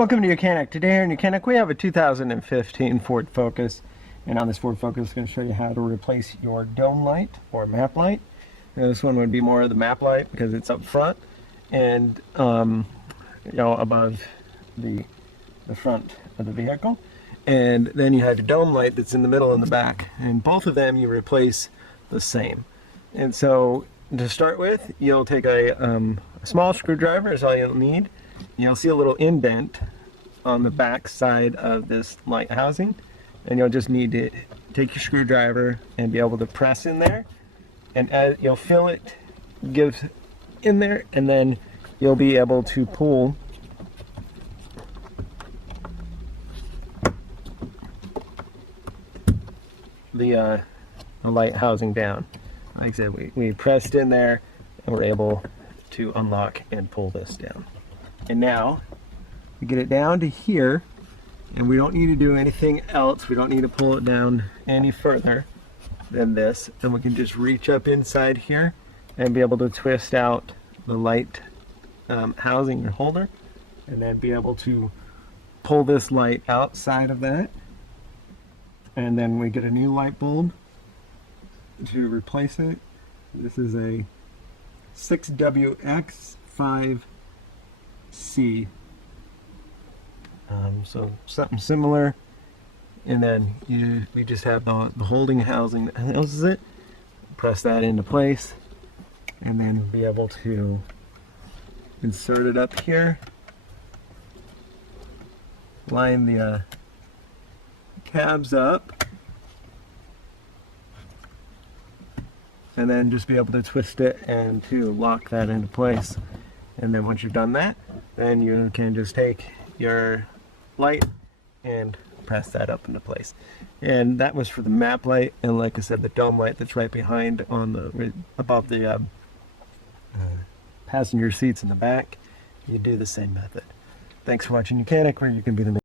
Welcome to YOUCANIC. Today here in YOUCANIC we have a 2015 Ford Focus, and on this Ford Focus I'm going to show you how to replace your dome light or map light. Now, this one would be more of the map light because it's up front and above the front of the vehicle, and then you have your dome light that's in the middle and the back, and both of them you replace the same. And so to start with, you'll take a small screwdriver is all you'll need. You'll see a little indent on the back side of this light housing, and you'll just need to take your screwdriver and be able to press in there, and as you'll feel it give in there, and then you'll be able to pull the light housing down. Like I said, we pressed in there and we're able to unlock and pull this down. And now we get it down to here, and we don't need to do anything else. We don't need to pull it down any further than this, and we can just reach up inside here and be able to twist out the light housing or holder, and then be able to pull this light outside of that, and then we get a new light bulb to replace it. This is a 6WX5C. So something similar, and then we just have the holding housing that houses it. Press that into place, and then be able to insert it up here. Line the tabs up, and then just be able to twist it and to lock that into place. And then once you've done that, then you can just take your light and press that up into place. And that was for the map light, and like I said, the dome light that's right behind on the above the passenger seats in the back, you do the same method. Thanks for watching YOUCANIC, where you can be the